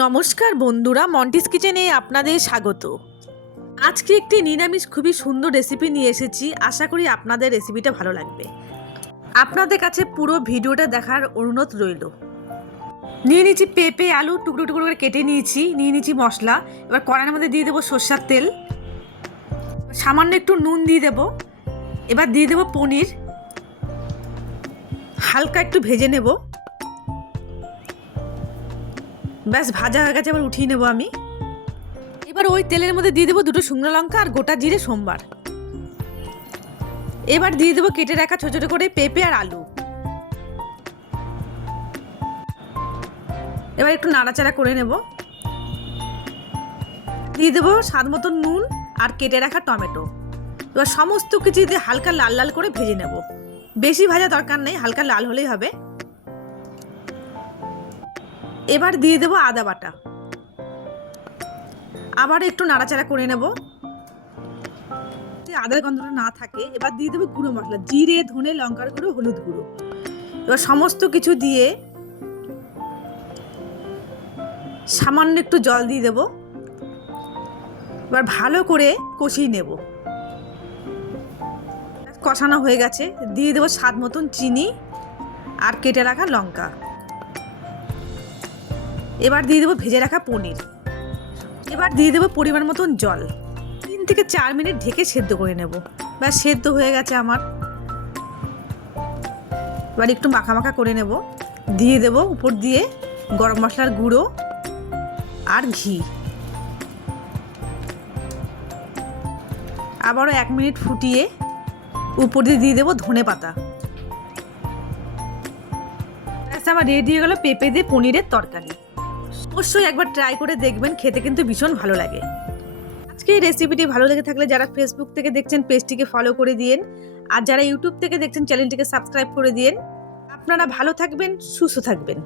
নমস্কার বন্ধুরা, মন্টিস কিচেনে আপনাদের স্বাগত। আজকে একটি নিরামিষ খুবই সুন্দর রেসিপি নিয়ে এসেছি। আশা করি আপনাদের রেসিপিটা ভালো লাগবে। আপনাদের কাছে পুরো ভিডিওটা দেখার অনুরোধ রইল। নিয়ে নিয়েছি পেঁপে, আলু টুকরো টুকরো করে কেটে নিয়ে নিয়েছি মশলা। এবার কড়াইয়ের মধ্যে দিয়ে দেবো সরষের তেল, সামান্য একটু নুন দিয়ে দেবো। এবার দিয়ে দেবো পনির, হালকা একটু ভেজে নেব। ব্যাস ভাজা হয়ে গেছে, এবার উঠিয়ে নেবো আমি। এবার ওই তেলের মধ্যে দিয়ে দেবো দুটো শুকনো লঙ্কা আর গোটা জিরে সোমবার। এবার দিয়ে দেবো কেটে রাখা ছোট ছোট করে পেঁপে আর আলু। এবার একটু নাড়াচাড়া করে নেব। দিয়ে দেবো স্বাদ মতো নুন আর কেটে রাখা টমেটো। এবার সমস্ত কিছু দিয়ে হালকা লাল লাল করে ভেজে নেব। বেশি ভাজা দরকার নেই, হালকা লাল হলেই হবে। এবার দিয়ে দেবো আদা বাটা, আবার একটু নাড়াচাড়া করে নেব। আদার গন্ধটা না থাকে এবার দিয়ে দেবো গুঁড়ো মশলা, জিরে, ধনে, লঙ্কার গুঁড়ো, হলুদ গুঁড়ো। এবার সমস্ত কিছু দিয়ে সামান্য একটু জল দিয়ে দেবো। এবার ভালো করে কষিয়ে নেব। কষানো হয়ে গেছে, দিয়ে দেবো স্বাদ মতন চিনি আর কেটে রাখা লঙ্কা। এবার দিয়ে দেবো ভেজে রাখা পনির। এবার দিয়ে দেবো পরিমাণ মতন জল। 3 থেকে 4 মিনিট ঢেকে সেদ্ধ করে নেব। ব্যাস সেদ্ধ হয়ে গেছে আমার। এবার একটু মাখা মাখা করে নেব। দিয়ে দেবো উপর দিয়ে গরম মশলার গুঁড়ো আর ঘি। আবারও 1 মিনিট ফুটিয়ে উপর দিয়ে দেবো ধনে পাতা। আমার রেডি হয়ে গেল পেঁপে দিয়ে পনিরের তরকারি। অবশ্যই একবার ট্রাই করে দেখবেন, খেতে কিন্তু ভীষণ ভালো লাগে। আজকে এই রেসিপিটি ভালো লেগে থাকলে যারা ফেসবুক থেকে দেখছেন পেজটিকে ফলো করে দিন, আর যারা ইউটিউব থেকে দেখছেন চ্যানেলটিকে সাবস্ক্রাইব করে দিন। আপনারা ভালো থাকবেন, সুস্থ থাকবেন।